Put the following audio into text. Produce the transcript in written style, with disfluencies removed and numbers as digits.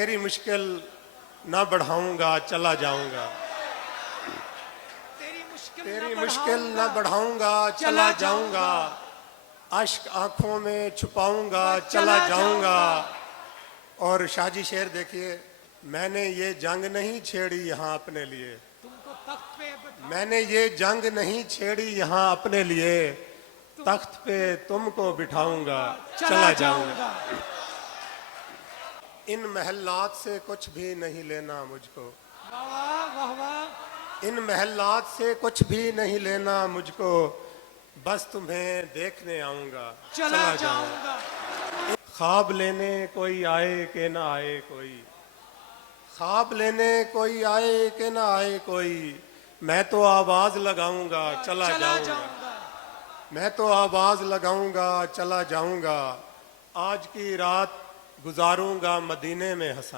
तेरी मुश्किल ना बढ़ाऊंगा चला जाऊंगा, तेरी मुश्किल ना बढ़ाऊंगा चला जाऊंगा, अश्क आंखों में छुपाऊंगा चला जाऊंगा। और शाहजी शेर देखिए, मैंने ये जंग नहीं छेड़ी यहाँ अपने लिए, तुमको तख्त पे मैंने ये जंग नहीं छेड़ी यहाँ अपने लिए, तख्त पे तुमको बिठाऊंगा चला जाऊंगा। इन महल्लात से कुछ भी नहीं लेना मुझको, वाह वाह वाह। इन महल्लात से कुछ भी नहीं लेना मुझको, बस तुम्हें देखने आऊंगा चला जाऊंगा। ख्वाब लेने कोई आए कि ना आए कोई, ख्वाब लेने कोई आए कि ना आए कोई, मैं तो आवाज लगाऊंगा चला जाऊंगा, मैं तो आवाज लगाऊंगा चला जाऊंगा। आज की रात गुजारूंगा मदीने में हंसा।